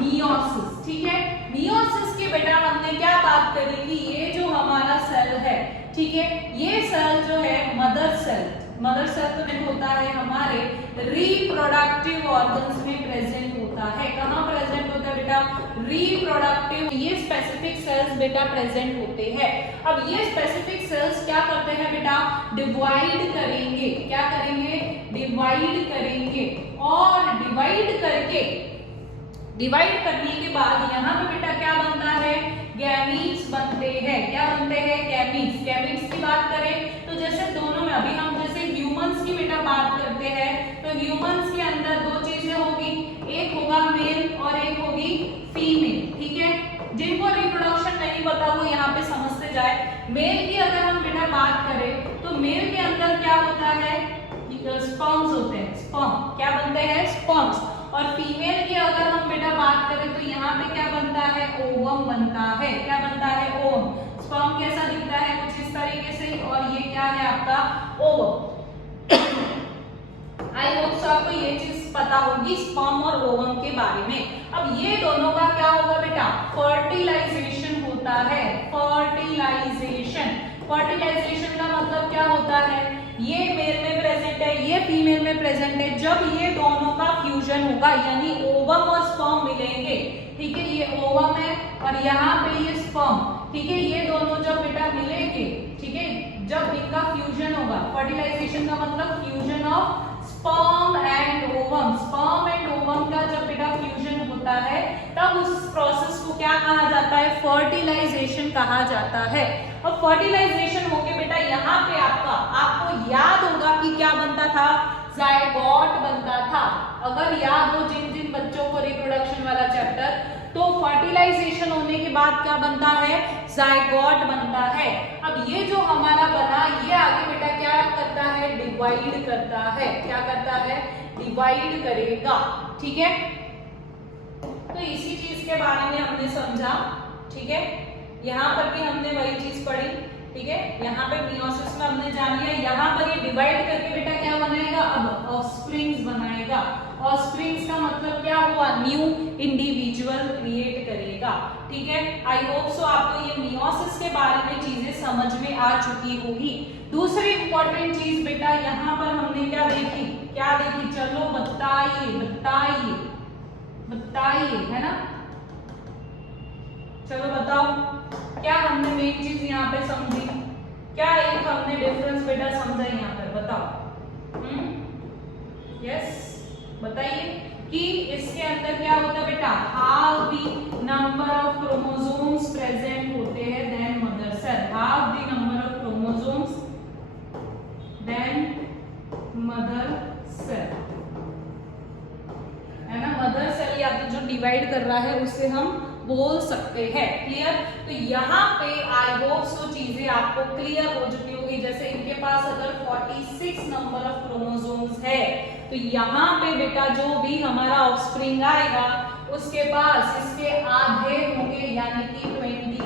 मियोसिस। ठीक है, मियोसिस के बेटा हमने क्या बात करी कि ये जो हमारा सेल है, ठीक है, ये सेल जो है मदर सेल तो नहीं होता है हमारे रिप्रोडक्टिव ऑर्गन्स में प्रेजेंट होता है। कहाँ प्रेजेंट होता है बेटा, रिप्रोडक्टिव, ये स्पेसिफिक सेल्स बेटा प्रेजेंट होते हैं। अब ये स्पेसिफिक सेल्स क्या करते हैं बेटा, डिवाइड करेंगे। क्या करेंगे, डिवाइड करेंगे। और डिवाइड करने के बाद यहाँ पे बेटा क्या बनता है, गैमीट्स बनते हैं। क्या बनते हैं, गैमीट्स। गैमीट्स की बात करें तो जैसे दोनों में, अभी हम जैसे ह्यूमंस की बेटा बात करते हैं तो ह्यूमंस के अंदर 2 चीजें होगी, एक होगा मेल और एक होगी फीमेल। ठीक है, जिनको रिप्रोडक्शन नहीं पता वो यहाँ पे समझते जाए। मेल की अगर हम बेटा बात करें तो मेल के अंदर क्या होता है, स्पर्म्स होते हैं। स्पर्म क्या बनते हैं, स्पर्म्स। और फीमेल की अगर हम बेटा बात करें तो यहाँ पे क्या बनता है, ओवम बनता है। क्या बनता है, ओवम। स्पर्म कैसा दिखता है, कुछ इस तरीके से, और ये क्या है आपका, ओवम। आई होप सो आपको ये चीज पता होगी स्पर्म और ओवम के बारे में। अब ये दोनों का क्या होगा बेटा, फर्टिलाइजेशन होता है। फर्टिलाइजेशन का मतलब क्या होता है, ये मेल में प्रेजेंट है, ये फीमेल में प्रेजेंट है। जब ये दोनों का फ्यूजन होगा, यानी ओवम और स्पर्म मिलेंगे। ठीक है, ये ओवम है और यहाँ पे ये स्पर्म। ठीक है, ये दोनों जब बेटा मिलेंगे, ठीक है, जब इनका फ्यूजन होगा, फर्टिलाइजेशन का मतलब fusion of sperm and ovum. Sperm and ovum का जब बेटा फ्यूजन होता है तब उस प्रोसेस को क्या कहा जाता है, फर्टिलाइजेशन कहा जाता है। और फर्टिलाइजेशन होके बेटा यहाँ पे आपको याद होगा कि क्या बनता था, जायगोट बनता था। अगर याद हो जिन बच्चों को रिप्रोडक्शन वाला चैप्टर, तो फर्टिलाइजेशन होने के बाद क्या बनता है, जायगोट बनता है। अब ये जो हमारा बना, ये आगे बेटा क्या करता है, डिवाइड करता है। क्या करता है, डिवाइड करेगा। ठीक है, तो इसी चीज के बारे में हमने समझा। ठीक है, यहाँ पर भी हमने वही चीज पढ़ी, ठीक है। यहाँ पे मियोसिस में हमने जान लिया, यहाँ पर ये डिवाइड करके बेटा क्या बनाएगा, अब ऑफस्प्रिंग्स बनाएगा। ऑफस्प्रिंग्स का मतलब क्या हुआ, न्यू इंडिविजुअल क्रिएट करेगा, ठीक है। आई होप सो आपको ये मियोसिस के बारे में चीजें समझ में आ चुकी होगी। दूसरी इंपॉर्टेंट चीज बेटा यहाँ पर हमने क्या देखी, चलो बताइए, है ना। चलो बताओ क्या हमने मेन चीज यहाँ पे समझी, क्या एक हमने डिफरेंस बेटा समझा यहाँ पर, बताओ। यस बताइए कि इसके अंदर क्या होता है बेटा, half the number of chromosomes present होते हैं than mother cell, half the number of chromosomes than mother cell, है ना। मदर सेल या तो जो डिवाइड कर रहा है उसे हम बोल सकते हैं, क्लियर। तो यहाँ पे आई होप सो चीजें आपको क्लियर हो चुकी होगी। जैसे इनके पास अगर 46 नंबर ऑफ क्रोमोसोम्स है तो यहाँ पे बेटा जो भी हमारा ऑफस्प्रिंग आएगा उसके पास इसके आधे होंगे, यानी कि 23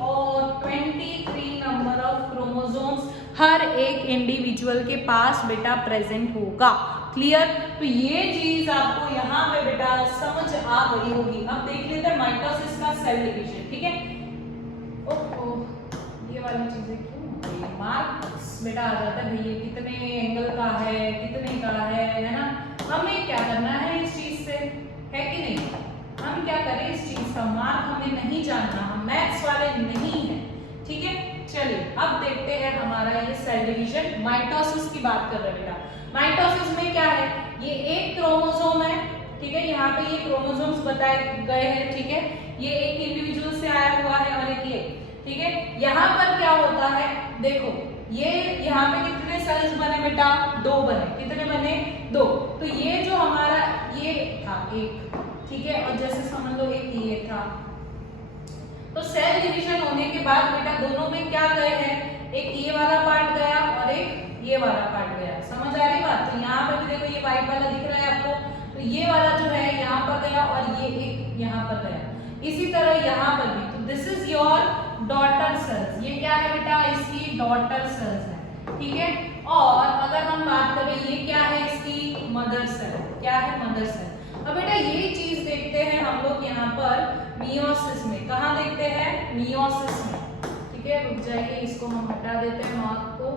और 23 नंबर ऑफ क्रोमोसोम्स हर एक इंडिविजुअल के पास बेटा प्रेजेंट होगा, क्लियर। तो ये चीज आपको यहाँ पे बेटा समझ आ गई होगी। अब देख लेते हैं माइटोसिस का सेल डिवीजन, ठीक है। ओहो ये वाली चीजें क्यों हो रही है, मार्क्स बेटा आ जाता है भैया कितने एंगल का है, कितने का है ना। हमें क्या करना है इस चीज से, है कि नहीं। हम क्या करें इस चीज का, मार्क हमें नहीं जानना, हम मैथ्स वाले नहीं है, ठीक है। चलिए अब देखते हैं हमारा ये सेल डिवीजन, माइटोसिस की बात कर रहे हैं बेटा। माइटोसिस में क्या है, ये एक क्रोमोसोम है, ठीक है। यहाँ पे ये क्रोमोसोम्स बताए गए हैं, ठीक है। ये एक इंडिविजुअल से आया हुआ है और एक ये, ठीक है। यहाँ पर क्या होता है, देखो ये यहाँ पे कितने सेल्स बने बेटा, 2 बने, कितने बने 2। तो ये जो हमारा ये था एक, ठीक है, और जैसे समझ लो एक ये था। तो सेल डिवीजन होने के बाद बेटा दोनों में क्या गए हैं, एक ये वाला पार्ट गया और एक ये वाला पार्ट गया, समझ आ रही बात। तो यहाँ पर भी देखो ये व्हाइट वाला दिख रहा है आपको, तो ये वाला जो है यहाँ पर गया और ये एक यहाँ पर गया। इसी तरह यहाँ पर भी, तो this is your daughter cells, ये क्या है बेटा, इसकी डॉटर सेल्स है, ठीक है। और अगर हम बात करें ये क्या है, इसकी मदर सेल, क्या है, मदर सेल। अब बेटा ये चीज देखते हैं हम लोग यहाँ पर मियोसिस में, कहाँ देखते हैं, मियोसिस में, ठीक है। रुक जाइए, इसको हम हटा देते हैं मार्क को।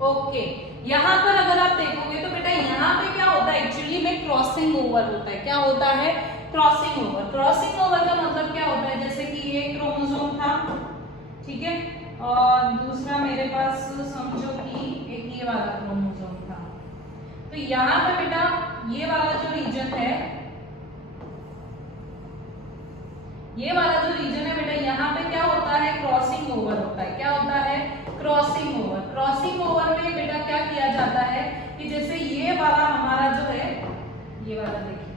ओके यहाँ पर अगर आप देखोगे तो बेटा यहाँ पे क्या होता है, एक्चुअली में क्रॉसिंग ओवर होता है। क्या होता है, क्रॉसिंग ओवर। क्रॉसिंग ओवर का मतलब क्या होता है, जैसे कि ये क्रोमोसोम था, ठीक है, और दूसरा मेरे पास समझो कि एक ये वाला क्रोमोसोम था। तो यहाँ पे बेटा ये वाला जो रीजन है, ये वाला जो रीजन है बेटा, यहाँ पे क्या होता है, क्रॉसिंग ओवर होता है। क्या होता है, क्रॉसिंग ओवर। क्रॉसिंग ओवर में बेटा क्या किया जाता है कि जैसे ये वाला हमारा जो है, ये वाला देखिए,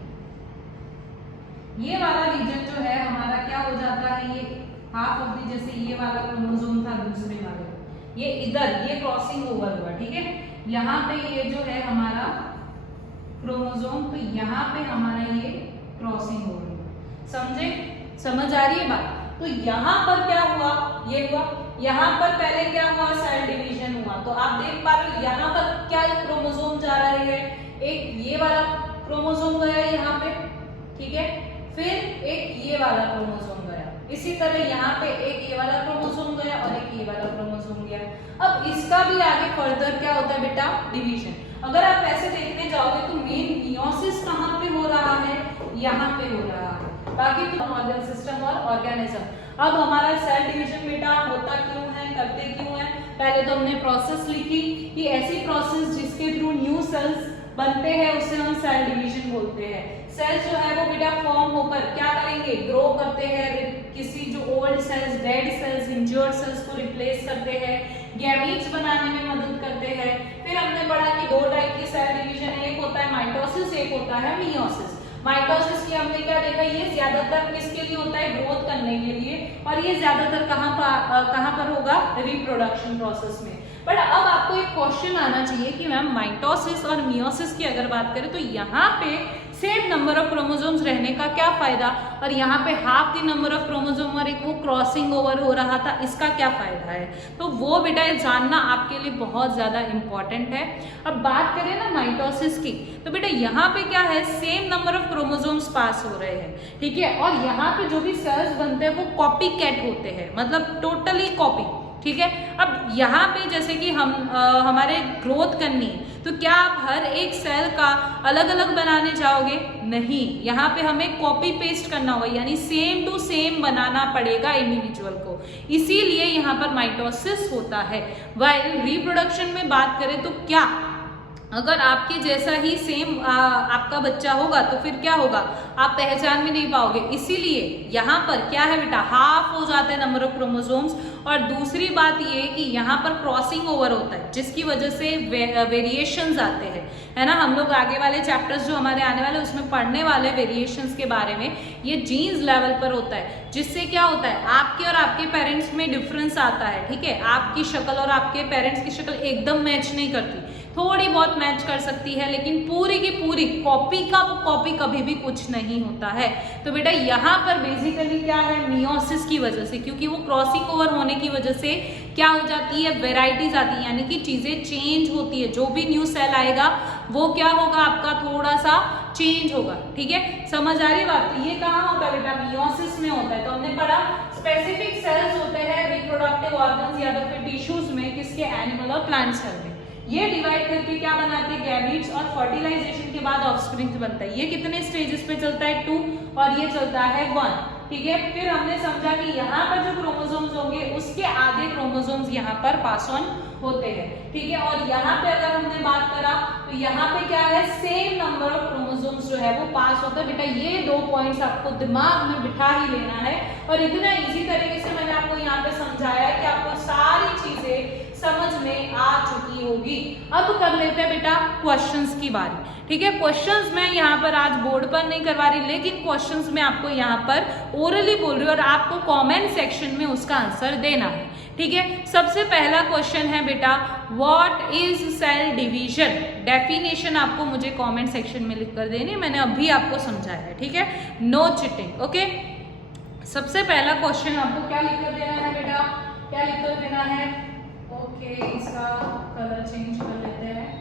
ये वाला रीजन जो है हमारा क्या हो जाता है, ये हाफ ऑफ दी, जैसे ये वाला क्रोमोसोम था दूसरे वाले, ये इधर ये क्रॉसिंग ओवर हुआ, ठीक है। यहाँ पे ये जो है हमारा क्रोमोसोम, तो यहाँ पे हमारा ये क्रॉसिंग ओवर हुआ, समझे, समझ आ रही है बात। तो यहाँ पर क्या हुआ, ये हुआ। यहाँ पर पहले क्या हुआ, सेल डिवीजन हुआ। तो आप देख पा रहे हो यहाँ पर क्या क्रोमोसोम जा रहे हैं, एक ये वाला क्रोमोसोम गया यहाँ पे, ठीक है, फिर एक ये वाला क्रोमोसोम गया। इसी तरह यहाँ पे एक ये वाला क्रोमोसोम गया और एक ये वाला क्रोमोसोम गया। अब इसका भी आगे फर्दर क्या होता है बेटा, डिवीजन। अगर आप ऐसे देखने जाओगे तो मेन मियोसिस कहाँ पे हो रहा है, यहाँ पे हो रहा है, बाकी तो ऑर्गन सिस्टम और ऑर्गेनिज्म। अब हमारा सेल डिवीजन बेटा होता क्यों है, करते क्यों है, पहले तो हमने प्रोसेस लिखी कि ऐसी प्रोसेस जिसके थ्रू न्यू सेल्स बनते हैं उसे हम सेल डिवीजन बोलते हैं। सेल्स जो है वो बेटा फॉर्म होकर क्या करेंगे, ग्रो करते हैं, किसी जो old cells, dead cells, injured cells को रिप्लेस करते हैं, गैमीट्स बनाने में मदद करते हैं। फिर हमने पढ़ा कि 2 टाइप की सेल डिवीजन, एक होता है माइटोसिस, एक होता है मियोसिस। माइटोसिस की हमने क्या देखा, ये ज्यादातर किसके लिए होता है, ग्रोथ करने के लिए, और ये ज्यादातर कहाँ पर होगा, रिप्रोडक्शन प्रोसेस में। बट अब आपको एक क्वेश्चन आना चाहिए कि मैम माइटोसिस और मियोसिस की अगर बात करें तो यहाँ पे सेम नंबर ऑफ क्रोमोसोम्स रहने का क्या फायदा, और यहाँ पे half the number of chromosome और एक वो क्रॉसिंग ओवर हो रहा था, इसका क्या फायदा है। तो वो बेटा जानना आपके लिए बहुत ज्यादा इंपॉर्टेंट है। अब बात करें ना माइटोसिस की, तो बेटा यहाँ पे क्या है, सेम नंबर ऑफ क्रोमोसोम्स पास हो रहे हैं, ठीक है, और यहाँ पे जो भी सेल्स बनते हैं वो कॉपी कैट होते हैं, मतलब टोटली कॉपी, ठीक है। अब यहाँ पे जैसे कि हमारे ग्रोथ करनी है, तो क्या आप हर एक सेल का अलग अलग बनाने जाओगे, नहीं, यहाँ पे हमें कॉपी पेस्ट करना होगा, यानी सेम टू सेम बनाना पड़ेगा इंडिविजुअल को, इसीलिए यहाँ पर माइटोसिस होता है। वाइल रिप्रोडक्शन में बात करें तो क्या, अगर आपके जैसा ही सेम आपका बच्चा होगा तो फिर क्या होगा, आप पहचान भी नहीं पाओगे, इसीलिए यहाँ पर क्या है बेटा, हाफ हो जाता है नंबर ऑफ क्रोमोसोम्स। और दूसरी बात ये है कि यहाँ पर क्रॉसिंग ओवर होता है, जिसकी वजह से वेरिएशंस आते हैं, है ना। हम लोग आगे वाले चैप्टर्स जो हमारे आने वाले उसमें पढ़ने वाले वेरिएशंस के बारे में, ये जीन्स लेवल पर होता है, जिससे क्या होता है, आपके और आपके पेरेंट्स में डिफरेंस आता है, ठीक है। आपकी शक्ल और आपके पेरेंट्स की शक्ल एकदम मैच नहीं करती, थोड़ी बहुत मैच कर सकती है, लेकिन पूरी की पूरी कॉपी का वो कॉपी कभी भी कुछ नहीं होता है। तो बेटा यहाँ पर बेसिकली क्या है, मियोसिस की वजह से, क्योंकि वो क्रॉसिंग ओवर होने की वजह से क्या हो जाती है, वेराइटीज आती है, यानी कि चीजें चेंज होती है, जो भी न्यू सेल आएगा वो क्या होगा, आपका थोड़ा सा चेंज होगा, ठीक है। समझ आ रही बात। ये कहाँ होता है बेटा, मियोसिस में होता है। तो हमने पढ़ा स्पेसिफिक सेल्स होते हैं रिप्रोडक्टिव ऑर्गन्स या तो फिर टिश्यूज में, किसके, एनिमल और प्लांट सेल में। ये डिवाइड करके क्या बनाते हैं, गैमीट्स, और फर्टिलाइजेशन के बाद ऑफस्प्रिंग बनता है। ये कितने स्टेजेस पे चलता है, 2, और ये चलता है 1, ठीक है। फिर हमने समझा कि यहाँ पर जो क्रोमोसोम्स होंगे उसके आगे क्रोमोसोम्स यहाँ पर पास ऑन होते हैं, ठीक है। और यहाँ पे अगर हमने बात करा तो यहाँ पे क्या है, सेम नंबर ऑफ क्रोमोसोम्स जो है वो पास होता है। बेटा ये 2 पॉइंट्स आपको दिमाग में बिठा ही लेना है, और इतना इजी तरीके से मैंने आपको यहाँ पे समझाया है कि आपको सारी चीजें समझ में आ चुकी होगी। अब कर लेते हैं बेटा क्वेश्चंस की बारी, ठीक है। क्वेश्चंस मैं यहाँ पर आज बोर्ड पर नहीं करवा रही, लेकिन क्वेश्चंस मैं आपको यहाँ पर ओरली बोल रही हूँ, और आपको कमेंट सेक्शन में उसका आंसर देना है, ठीक है। सबसे पहला क्वेश्चन है बेटा, what is cell division. Definition आपको मुझे कमेंट सेक्शन में लिख कर देनी, मैंने अभी आपको समझाया है, ठीक है, नो चिटिंग, ओके। सबसे पहला क्वेश्चन आपको क्या लिख कर देना है बेटा, क्या लिख कर देना है, ओके, इसका कलर चेंज कर लेते हैं।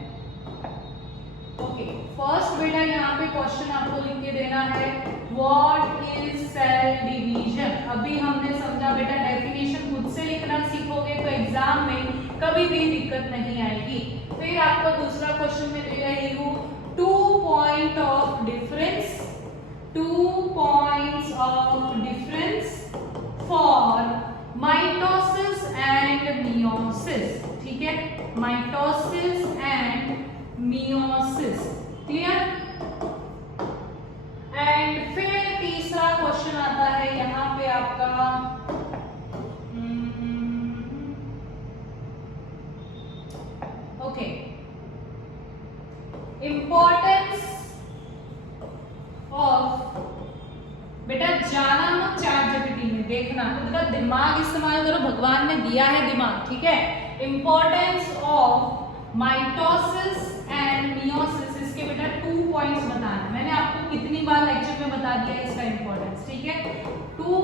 ओके, फर्स्ट बेटा यहाँ पे क्वेश्चन आपको लिख के देना है, व्हाट इज सेल डिवीजन। अभी हमने समझा बेटा, डेफिनेशन खुद से लिखना सीखोगे तो एग्जाम में कभी भी दिक्कत नहीं आएगी। फिर आपको दूसरा क्वेश्चन में दे रही हूँ, 2 point of difference, 2 points of difference for mitosis and meiosis, ठीक है, mitosis and meiosis, clear. And फिर तीसरा क्वेश्चन आता है यहाँ पे आपका, ओके, इंपॉर्टेंस ऑफ, बेटा जाना मत चैट जीपीटी में, देखना खुद का दिमाग इस्तेमाल करो, भगवान ने दिया है दिमाग, ठीक है। Importance of mitosis and meiosis, इसके बेटा 2 पॉइंट्स बताना। मैंने आपको कितनी बार लेक्चर में बता दिया इसका इंपॉर्टेंस, ठीक है। 2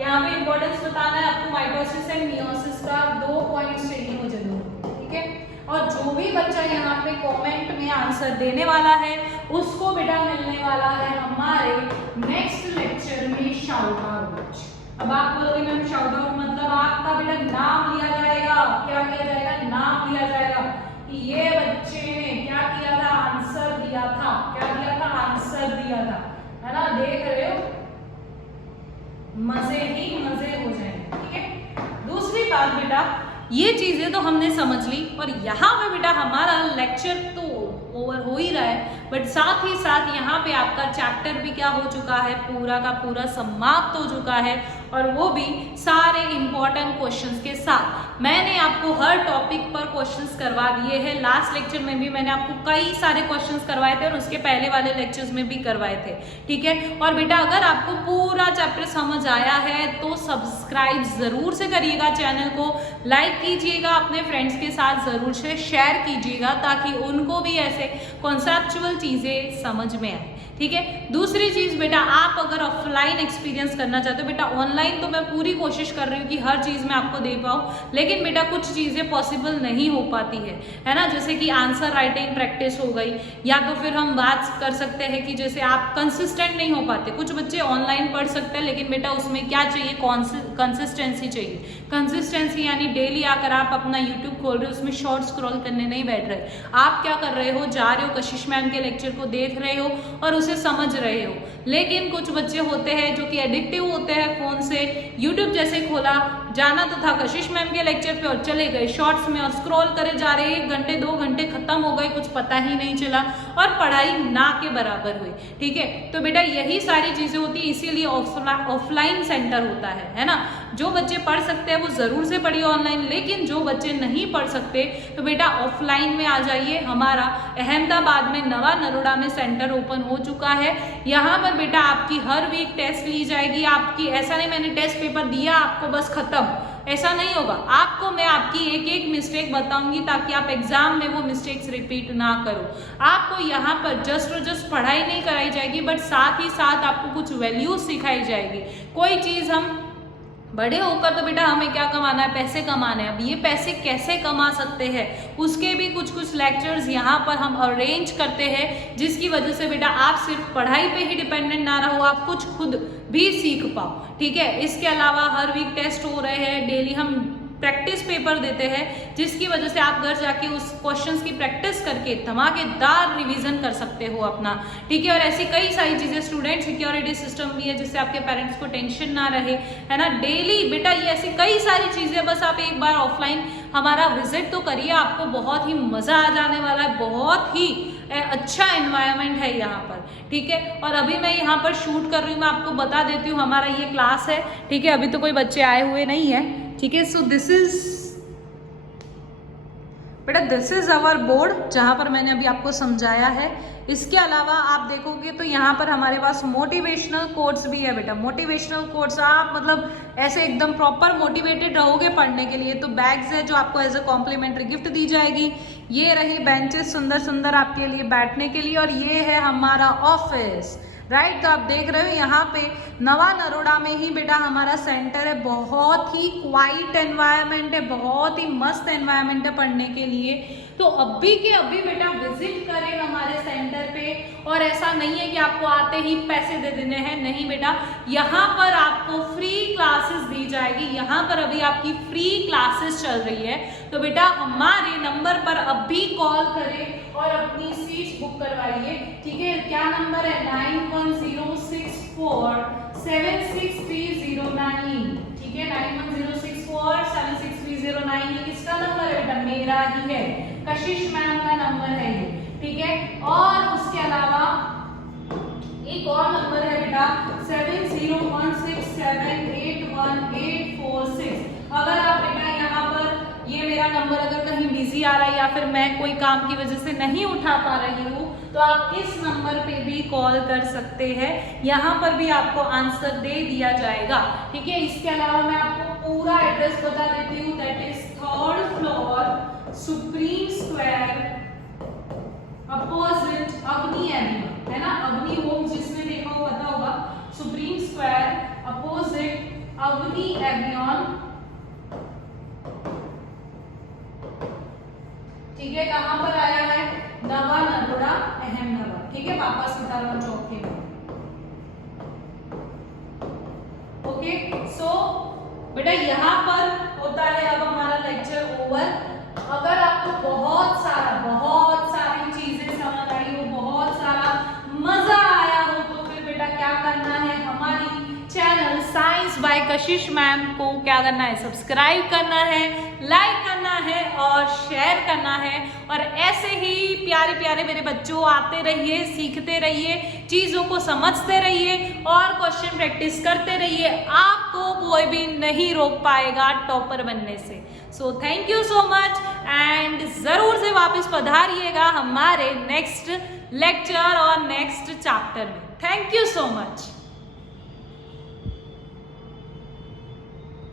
यहाँ पे इंपॉर्टेंस बताना है आपको माइटोसिस एंड मियोसिस का, 2 पॉइंट्स चाहिए मुझे दोनों, ठीक है। और जो भी बच्चा यहाँ पे कमेंट में आंसर देने वाला है उसको बेटा मिलने वाला है हमारे नेक्स्ट लेक्चर में शाउट आउट। अब आप बोलोगे मैम शाउट आउट मतलब आपका बेटा नाम लिया जाएगा, क्या लिया जाएगा, नाम लिया जाएगा कि ये बच्चे ने क्या किया था, आंसर दिया था, क्या दिया था, आंसर दिया था, है ना। देख रहे हो, मजे ही मजे हो जाएंगे, ठीक है। दूसरी बात बेटा, ये चीजें तो हमने समझ ली, और यहाँ पे बेटा हमारा लेक्चर तो ओवर हो ही रहा है, बट साथ ही साथ यहाँ पे आपका चैप्टर भी क्या हो चुका है, पूरा का पूरा समाप्त हो चुका है। और वो भी सारे इंपॉर्टेंट क्वेश्चंस के साथ। मैंने आपको हर टॉपिक पर क्वेश्चंस करवा दिए हैं। लास्ट लेक्चर में भी मैंने आपको कई सारे क्वेश्चंस करवाए थे और उसके पहले वाले लेक्चर्स में भी करवाए थे, ठीक है। और बेटा अगर आपको पूरा चैप्टर समझ आया है तो सब्सक्राइब जरूर से करिएगा चैनल को, लाइक कीजिएगा, अपने फ्रेंड्स के साथ जरूर से शेयर कीजिएगा ताकि उनको भी ऐसे कॉन्सेप्चुअल चीजें समझ में आए, ठीक है। दूसरी चीज बेटा, आप अगर ऑफलाइन एक्सपीरियंस करना चाहते हो, बेटा ऑनलाइन तो मैं पूरी कोशिश कर रही हूँ कि हर चीज मैं आपको दे पाऊँ, लेकिन बेटा कुछ चीजें पॉसिबल नहीं हो पाती है ना। जैसे कि आंसर राइटिंग प्रैक्टिस हो गई, या तो फिर हम बात कर सकते हैं कि जैसे आप कंसिस्टेंट नहीं हो पाते। कुछ बच्चे ऑनलाइन पढ़ सकते हैं, लेकिन बेटा उसमें क्या चाहिए, कंसिस्टेंसी चाहिए। कंसिस्टेंसी यानी डेली आकर आप अपना यूट्यूब खोल रहे हो, उसमें शॉर्ट स्क्रॉल करने नहीं बैठ रहे, आप क्या कर रहे हो, जा रहे हो कशिश मैम के लेक्चर को देख रहे हो और उसे समझ रहे हो। लेकिन कुछ बच्चे होते हैं जो कि एडिक्टिव होते हैं फोन से, यूट्यूब जैसे खोला, जाना तो था कशिश मैम के लेक्चर पे और चले गए शॉर्ट्स में और स्क्रॉल करे जा रहे, 1 घंटे 2 घंटे खत्म हो गए, कुछ पता ही नहीं चला और पढ़ाई ना के बराबर हुई, ठीक है। तो बेटा यही सारी चीजें होती है, इसीलिए ऑफलाइन सेंटर होता है ना। जो बच्चे पढ़ सकते हैं वो जरूर से पढ़िए ऑनलाइन, लेकिन जो बच्चे नहीं पढ़ सकते तो बेटा ऑफलाइन में आ जाइए। हमारा अहमदाबाद में नवा नरोड़ा में सेंटर ओपन हो चुका है। यहाँ पर बेटा आपकी हर वीक टेस्ट ली जाएगी। आपकी ऐसा नहीं मैंने टेस्ट पेपर दिया आपको बस खत्म, ऐसा नहीं होगा। आपको मैं आपकी एक एक मिस्टेक बताऊंगी ताकि आप एग्जाम में वो मिस्टेक्स रिपीट ना करो। आपको यहाँ पर जस्ट और जस्ट पढ़ाई नहीं कराई जाएगी, बट साथ ही साथ आपको कुछ वैल्यूज सिखाई जाएगी। कोई चीज हम बड़े होकर तो बेटा हमें क्या कमाना है, पैसे कमाने हैं। अब ये पैसे कैसे कमा सकते हैं उसके भी कुछ कुछ लेक्चर्स यहाँ पर हम अरेंज करते हैं, जिसकी वजह से बेटा आप सिर्फ पढ़ाई पे ही डिपेंडेंट ना रहो, आप कुछ खुद भी सीख पाओ, ठीक है। इसके अलावा हर वीक टेस्ट हो रहे हैं, डेली हम प्रैक्टिस पेपर देते हैं, जिसकी वजह से आप घर जाके उस क्वेश्चंस की प्रैक्टिस करके धमाकेदार रिवीजन कर सकते हो अपना, ठीक है। और ऐसी कई सारी चीजें, स्टूडेंट सिक्योरिटी सिस्टम भी है जिससे आपके पेरेंट्स को टेंशन ना रहे, है ना। डेली बेटा ये ऐसी कई सारी चीजें, बस आप एक बार ऑफलाइन हमारा विजिट तो करिए, आपको बहुत ही मजा आ जाने वाला है। बहुत ही अच्छा एनवायरनमेंट है यहाँ पर, ठीक है। और अभी मैं यहाँ पर शूट कर रही हूँ, मैं आपको बता देती हूँ हमारा ये क्लास है, ठीक है। अभी तो कोई बच्चे आए हुए नहीं है, ठीक है। सो दिस इज बेटा दिस इज आवर बोर्ड जहाँ पर मैंने अभी आपको समझाया है। इसके अलावा आप देखोगे तो यहाँ पर हमारे पास मोटिवेशनल कोट्स भी है बेटा। मोटिवेशनल कोट्स आप मतलब ऐसे एकदम प्रॉपर मोटिवेटेड रहोगे पढ़ने के लिए तो बैग्स है जो आपको एज अ कॉम्प्लीमेंट्री गिफ्ट दी जाएगी। ये रही बेंचेस सुंदर सुंदर आपके लिए बैठने के लिए, और ये है हमारा ऑफिस, राइट। तो आप देख रहे हो यहाँ पे नवा नरोड़ा में ही बेटा हमारा सेंटर है। बहुत ही क्वाइट एनवायरनमेंट है, बहुत ही मस्त एनवायरनमेंट है पढ़ने के लिए। तो अभी के अभी बेटा विजिट करें हमारे सेंटर पे। और ऐसा नहीं है कि आपको आते ही पैसे दे देने हैं, नहीं बेटा, यहाँ पर आपको फ्री क्लासेस दी जाएगी। यहाँ पर अभी आपकी फ्री क्लासेस चल रही है, तो बेटा हमारे नंबर पर अभी कॉल करें और अपनी सीट बुक करवाइए, ठीक है। क्या नंबर है, 9106476309, ठीक है। 9106476309 ये किसका नंबर है बेटा, मेरा ही है, कशिश मैम का नंबर है ये, ठीक है। और उसके अलावा एक और नंबर है बेटा 7016781846। अगर आप बेटा यहाँ पर ये मेरा नंबर अगर कहीं बिजी आ रहा है या फिर मैं कोई काम की वजह से नहीं उठा पा रही हूँ तो आप इस नंबर पे भी कॉल कर सकते हैं, यहाँ पर भी आपको आंसर दे दिया जाएगा, ठीक है। इसके अलावा मैं आपको पूरा एड्रेस बता देती हूँ, that is 3rd floor supreme square opposite अग्नि एवेन्यू, है ना। अग्नि होम जिसने देखा हो पता होगा, सुप्रीम स्क्वायर अपोजिट अग्नि एवेन्यू, ठीक है। कहाँ पर आया है, नवा नरोड़ा अहमदाबाद, ठीक है। वापस सीताराम चौक के, ओके। सो बेटा यहाँ पर होता है अब हमारा लेक्चर ओवर। अगर आपको बहुत सारी चीजें समझ आई हो, बहुत सारा मजा आया हो, तो फिर बेटा क्या करना है, हमारी channel science by Kashish ma'am को क्या करना है, सब्सक्राइब करना है, लाइक करना है और शेयर करना है। और ऐसे ही प्यारे प्यारे मेरे बच्चों आते रहिए, सीखते रहिए, चीज़ों को समझते रहिए और क्वेश्चन प्रैक्टिस करते रहिए। आपको कोई भी नहीं रोक पाएगा टॉपर बनने से। So thank you so much and ज़रूर से वापस पधारिएगा हमारे नेक्स्ट लेक्चर और नेक्स्ट चैप्टर में। Thank you so much.